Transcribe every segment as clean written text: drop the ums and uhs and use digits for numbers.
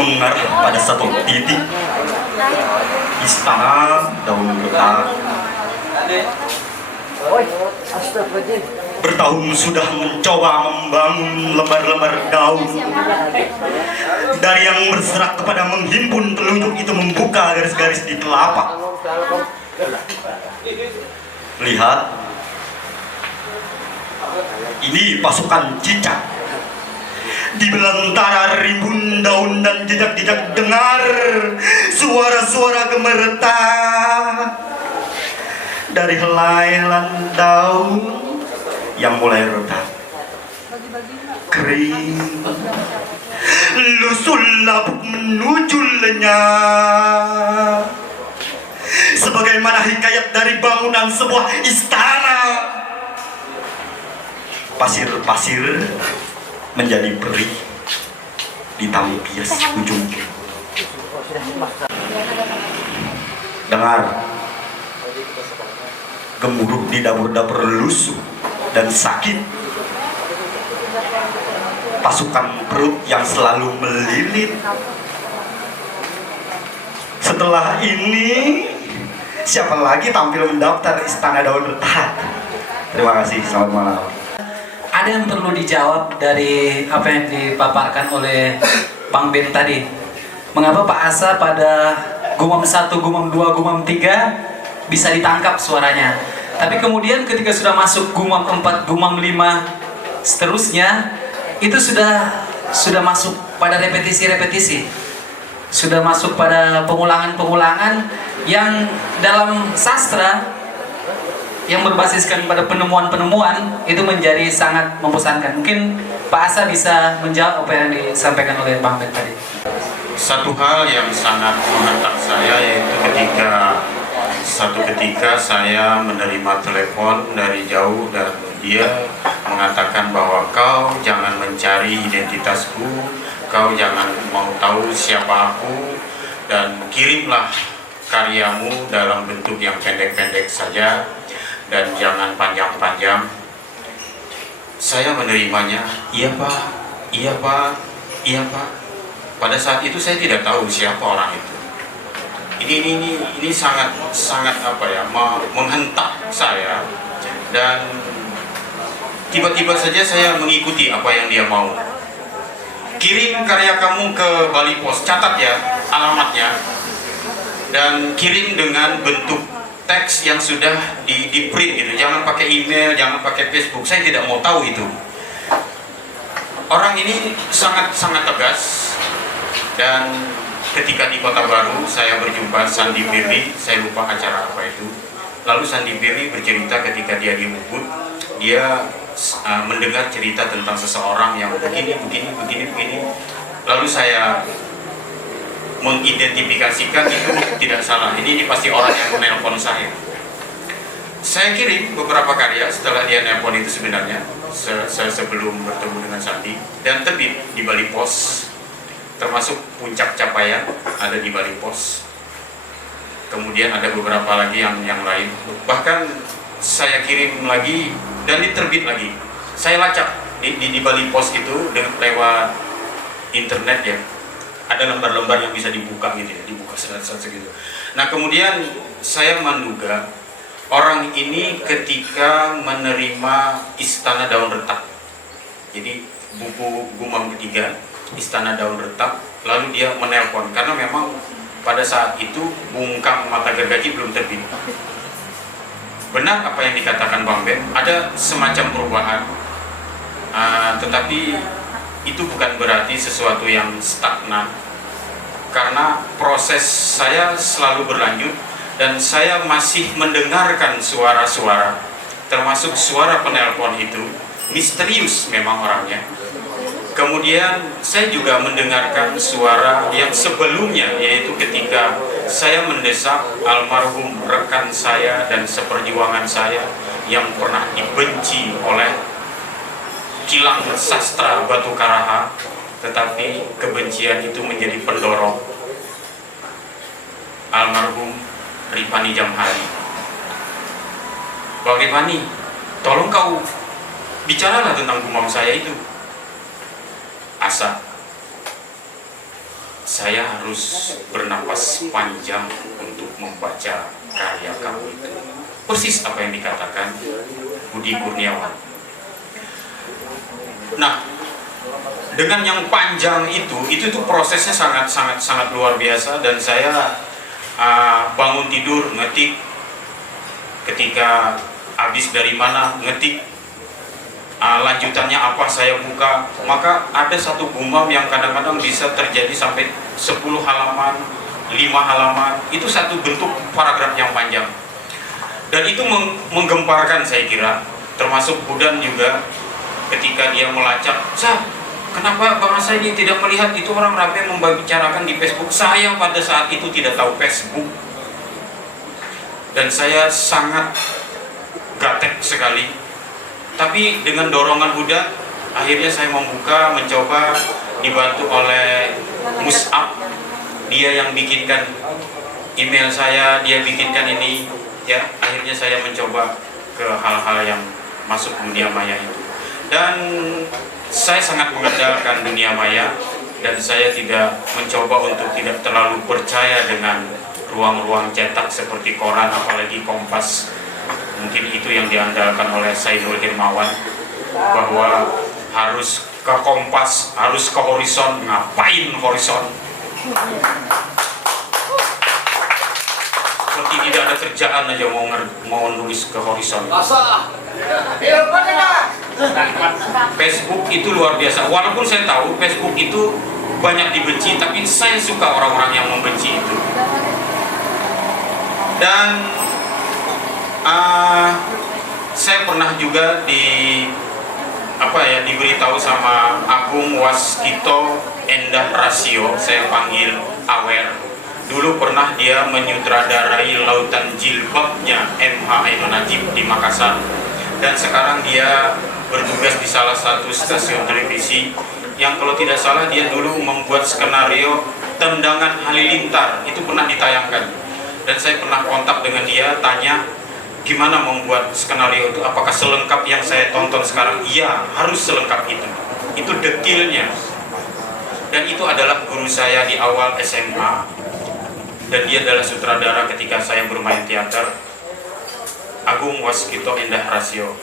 mengarah pada satu titik. Istana Daun Retak bertahun sudah mencoba membangun lembar-lembar daun. Dari yang berserak kepada menghimpun telunjuk itu membuka garis-garis di telapak. Lihat, ini pasukan cicak. Di belantara rimbun daun dan jejak-jejak dengar suara-suara gemeretak dari helaian daun yang mulai retak, kering, lusul labuk menuju lenyap, sebagaimana hikayat dari bangunan sebuah istana. Pasir-pasir menjadi perih di tampias ujung. Dengar, gemuruh di dapur-dapur lusuh dan sakit. Pasukan perut yang selalu melilit. Setelah ini, siapa lagi tampil mendaftar Istana Daun Retak? Terima kasih, selamat malam. Ada yang perlu dijawab dari apa yang dipaparkan oleh Bang Ben tadi. Mengapa Pak Asa pada gumam 1, gumam 2, gumam 3 bisa ditangkap suaranya, tapi kemudian ketika sudah masuk gumam 4, gumam 5 seterusnya itu sudah masuk pada repetisi-repetisi, sudah masuk pada pengulangan-pengulangan yang dalam sastra yang berbasiskan pada penemuan-penemuan itu menjadi sangat membosankan. Mungkin Pak Asa bisa menjawab apa yang disampaikan oleh Bang Ben tadi. Satu hal yang sangat menghentak saya yaitu ketika saya menerima telepon dari jauh dan dia mengatakan bahwa kau jangan mencari identitasku, kau jangan mau tahu siapa aku, dan kirimlah karyamu dalam bentuk yang pendek-pendek saja dan jangan panjang-panjang. Saya menerimanya, iya pak, iya pak, iya pak. Pada saat itu saya tidak tahu siapa orang itu. Ini sangat apa ya, menghentak saya, dan tiba-tiba saja saya mengikuti apa yang dia mau. Kirim karya kamu ke Bali Pos, catat ya alamatnya, dan kirim dengan bentuk teks yang sudah di print gitu. Jangan pakai email, jangan pakai Facebook. Saya tidak mau tahu itu. Orang ini sangat tegas. Dan ketika di Kota Baru saya berjumpa Sandi Birri, saya lupa acara apa itu. Lalu Sandi Birri bercerita ketika dia di Ubud, dia mendengar cerita tentang seseorang yang begini. Lalu saya mengidentifikasikan itu tidak salah. Ini pasti orang yang menelpon saya. Saya kirim beberapa karya setelah dia nelpon itu sebenarnya, sebelum bertemu dengan Sandi, dan terbit di Bali Pos, termasuk Puncak Capaian ada di Bali Pos. Kemudian ada beberapa lagi yang lain. Bahkan saya kirim lagi dan diterbit lagi. Saya lacak di Bali Pos itu lewat internet ya. Ada lembar-lembar yang bisa dibuka gitu ya, dibuka segitu. Nah kemudian saya menduga orang ini ketika menerima Istana Daun Retak, jadi buku gumam ketiga Istana Daun Retak, lalu dia menelpon karena memang pada saat itu Bungkam Mata Gergaji belum terbit. Benar apa yang dikatakan Bang Ben, ada semacam perubahan, tetapi itu bukan berarti sesuatu yang stagnan, karena proses saya selalu berlanjut dan saya masih mendengarkan suara-suara, termasuk suara penelpon itu misterius memang orangnya. Kemudian saya juga mendengarkan suara yang sebelumnya, yaitu ketika saya mendesak almarhum rekan saya dan seperjuangan saya yang pernah dibenci oleh kilang sastra Batu Karaha, tetapi kebencian itu menjadi pendorong almarhum Ripani Jamhari. Bang Ripani, tolong kau bicaralah tentang gumam saya itu. Asa, saya harus bernapas panjang untuk membaca karya kamu itu. Persis apa yang dikatakan Budi Kurniawan. Nah, dengan yang panjang itu prosesnya sangat luar biasa, dan saya bangun tidur ngetik, ketika habis dari mana ngetik, lanjutannya apa saya buka, maka ada satu gumam yang kadang-kadang bisa terjadi sampai 10 halaman, 5 halaman, itu satu bentuk paragraf yang panjang. Dan itu menggemparkan saya kira, termasuk Budan juga ketika dia melacak, kenapa bahasa ini tidak melihat itu orang ramai membicarakan di Facebook. Saya pada saat itu tidak tahu Facebook, dan saya sangat gatek sekali. Tapi dengan dorongan Buddha, akhirnya saya membuka, mencoba, dibantu oleh Mus'ab. Dia yang bikinkan email saya, dia bikinkan ini, ya. Akhirnya saya mencoba ke hal-hal yang masuk dunia maya itu. Dan saya sangat mengandalkan dunia maya, dan saya tidak mencoba untuk tidak terlalu percaya dengan ruang-ruang cetak seperti koran, apalagi Kompas. Mungkin itu yang diandalkan oleh Sainul Hirmawan, bahwa harus ke Kompas, harus ke Horizon. Ngapain Horizon? Seperti tidak ada kerjaan aja mau nulis ke Horizon. Facebook itu luar biasa. Walaupun saya tahu Facebook itu banyak dibenci, tapi saya suka orang-orang yang membenci itu. Dan saya pernah juga diberitahu sama Agung Waskito Endah Rasio, saya panggil Awer. Dulu pernah dia menyutradarai Lautan Jilbabnya M.H. Aiman Najib di Makassar, dan sekarang dia bertugas di salah satu stasiun televisi yang kalau tidak salah dia dulu membuat skenario Tendangan Halilintar, itu pernah ditayangkan. Dan saya pernah kontak dengan dia, tanya gimana membuat skenario itu, apakah selengkap yang saya tonton sekarang? Iya, harus selengkap itu detailnya. Dan itu adalah guru saya di awal SMA, dan dia adalah sutradara ketika saya bermain teater, Agung Waskito Endah Rasio.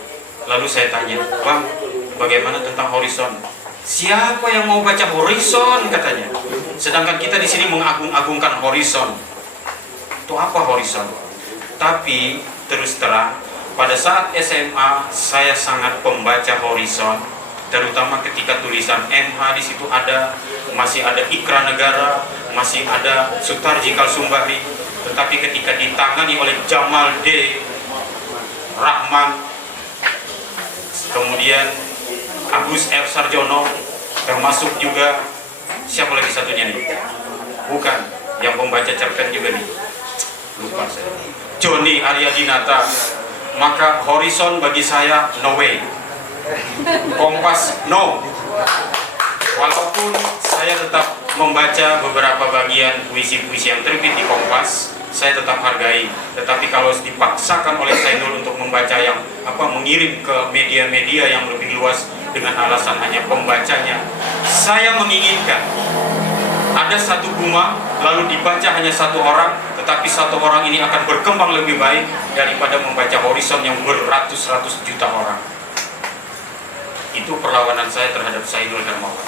Lalu saya tanya, Bang, bagaimana tentang Horizon? Siapa yang mau baca Horizon, katanya. Sedangkan kita di sini mengagung-agungkan Horizon. Itu apa Horizon? Tapi terus terang, pada saat SMA saya sangat pembaca Horizon, terutama ketika tulisan MH di situ masih ada Ikra Negara, masih ada Sutarji Kalsumbari. Tetapi ketika ditangani oleh Jamal D. Rahman, kemudian Agus R. Sarjono, termasuk juga siapa lagi satunya nih? Bukan, yang pembaca cerpen juga nih. Lupa saya. Joni Aryadinata. Maka Horizon bagi saya no way. Kompas no. Walaupun saya tetap membaca beberapa bagian puisi-puisi yang terbit di Kompas, saya tetap hargai. Tetapi kalau dipaksakan oleh Sainul untuk membaca yang mengirim ke media-media yang lebih luas dengan alasan hanya pembacanya, saya menginginkan ada satu guma lalu dibaca hanya satu orang, tetapi satu orang ini akan berkembang lebih baik daripada membaca Horizon yang beratus-ratus juta orang. Itu perlawanan saya terhadap Sainul Hermawan.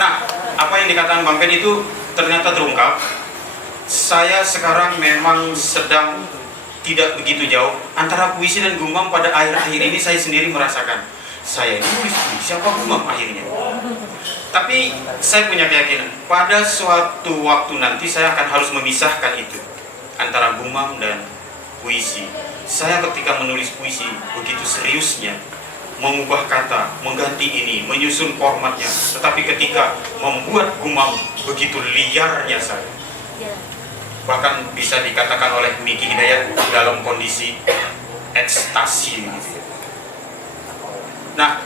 Nah, apa yang dikatakan Bang Ben itu ternyata terungkap. Saya sekarang memang sedang tidak begitu jauh antara puisi dan gumam. Pada akhir-akhir ini saya sendiri merasakan, saya ini nulis puisi apa gumam akhirnya. Tapi saya punya keyakinan pada suatu waktu nanti saya akan harus memisahkan itu antara gumam dan puisi. Saya ketika menulis puisi begitu seriusnya, mengubah kata, mengganti ini, menyusun formatnya. Tetapi ketika membuat gumam begitu liarnya saya. Bahkan bisa dikatakan oleh Miki Hidayat dalam kondisi ekstasi gitu. Nah,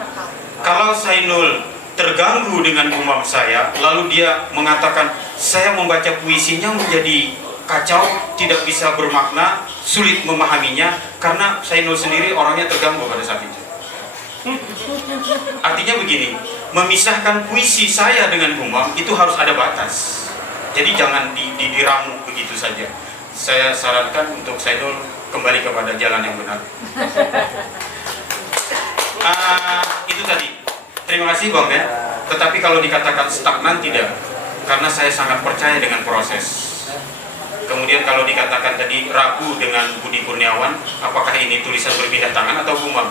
kalau Sainul terganggu dengan gumam saya, lalu dia mengatakan saya membaca puisinya menjadi kacau, tidak bisa bermakna, sulit memahaminya, karena Sainul sendiri orangnya terganggu pada saat itu. Artinya begini, memisahkan puisi saya dengan Gumam itu harus ada batas. Jadi jangan diramu begitu saja. Saya sarankan untuk Sainul kembali kepada jalan yang benar. Itu tadi. Terima kasih Bang Ben. Tetapi kalau dikatakan stagnan tidak, karena saya sangat percaya dengan proses. Kemudian kalau dikatakan tadi ragu dengan Budi Kurniawan, apakah ini tulisan berpindah tangan atau Gumam?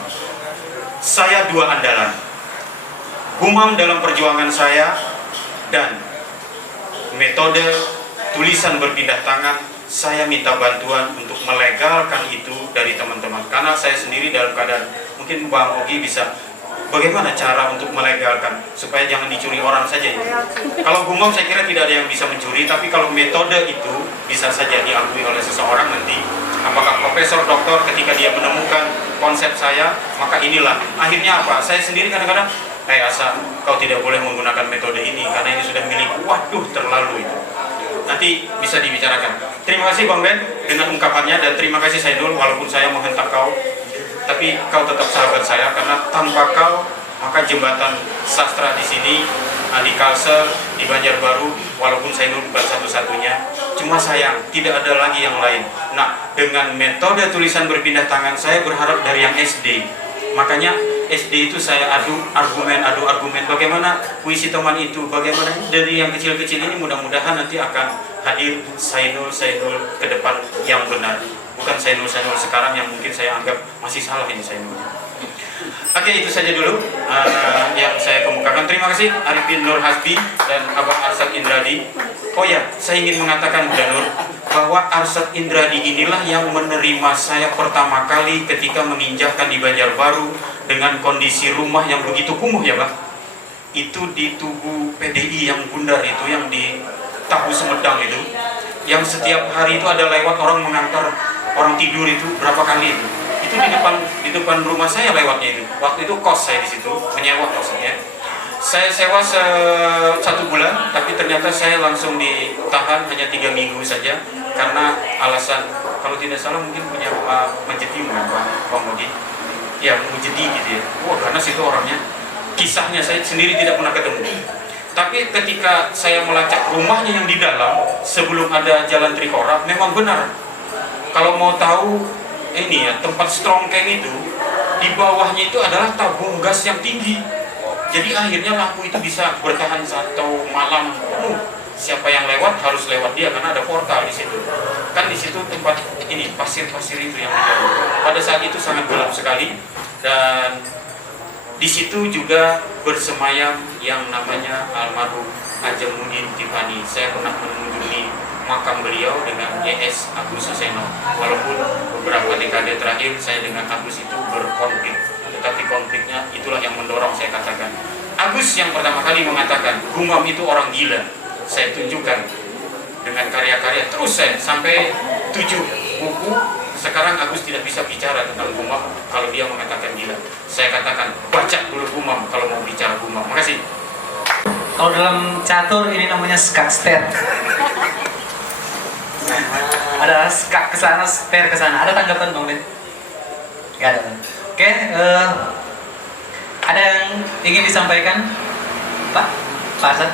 Saya dua andalan. Gumam dalam perjuangan saya dan metode tulisan berpindah tangan, saya minta bantuan untuk melegalkan itu dari teman-teman. Karena saya sendiri dalam keadaan, mungkin Bang Ogi bisa, bagaimana cara untuk melegalkan supaya jangan dicuri orang saja. Kalau Gumam saya kira tidak ada yang bisa mencuri, tapi kalau metode itu bisa saja diakui oleh seseorang nanti. Apakah profesor, doktor ketika dia menemukan konsep saya, maka inilah. Akhirnya apa? Saya sendiri kadang-kadang, Asa, kau tidak boleh menggunakan metode ini karena ini sudah milik. Waduh, terlalu itu. Nanti bisa dibicarakan. Terima kasih Bang Ben dengan ungkapannya, dan terima kasih Sainul, walaupun saya menghentak kau, tapi kau tetap sahabat saya, karena tanpa kau maka jembatan sastra di sini, di Kalsel, di Banjarbaru, walaupun Sainul bukan satu-satunya, cuma sayang tidak ada lagi yang lain. Nah, dengan metode tulisan berpindah tangan saya berharap dari yang SD. Makanya SD itu saya adu argumen, bagaimana puisi teman itu, bagaimana dari yang kecil-kecil ini, mudah-mudahan nanti akan hadir Sainul ke depan yang benar, bukan Sainul sekarang yang mungkin saya anggap masih salah ini Sainul. Oke, itu saja dulu yang saya kemukakan. Terima kasih Arifin Nur Hasbi dan Abang Arsad Indradi. Oh ya, saya ingin mengatakan Bunda Nur, bahwa Arsad Indradi inilah yang menerima saya pertama kali ketika menginjakkan di Banjarbaru dengan kondisi rumah yang begitu kumuh ya Pak. Itu di tubuh PDI yang bundar itu, yang di Tahu Sumedang itu, yang setiap hari itu ada lewat orang mengantar orang tidur itu berapa kali itu di depan rumah saya lewatnya itu. Waktu itu kos saya di situ, menyewa kosnya. Saya sewa 1 bulan, tapi ternyata saya langsung ditahan hanya 3 minggu saja karena alasan, kalau tidak salah mungkin punya menjadi Bang Modi. Ya, menjadi gitu ya. Wah, karena situ orangnya, kisahnya saya sendiri tidak pernah ketemu. Tapi ketika saya melacak rumahnya yang di dalam, sebelum ada jalan Trikora, memang benar. Kalau mau tahu ini ya, tempat strongkeng itu, di bawahnya itu adalah tabung gas yang tinggi. Jadi akhirnya lampu itu bisa bertahan 1 malam penuh. Siapa yang lewat harus lewat dia karena ada portal di situ. Kan di situ tempat ini pasir-pasir itu yang di dalam. Pada saat itu sangat gelap sekali, dan di situ juga bersemayam yang namanya almarhum Ajamuddin Tifani. Saya pernah mengunjungi makam beliau dengan YS Agus Suseno. Walaupun beberapa dekade terakhir saya dengan Agus itu berkonflik, tetapi konfliknya itulah yang mendorong saya katakan. Agus yang pertama kali mengatakan Gumam itu orang gila. Saya tunjukkan dengan karya-karya, terus saya sampai 7 buku. Sekarang Agus tidak bisa bicara tentang Gumam kalau dia mengatakan gila. Saya katakan baca dulu Gumam kalau mau bicara Gumam. Makasih. Kalau dalam catur ini namanya skakster. Ada skak ke sana, ster ke sana. Ada tanggapan Bang Ben? Gak ada. Oke, ada yang ingin disampaikan, Pak? Pak Arsad?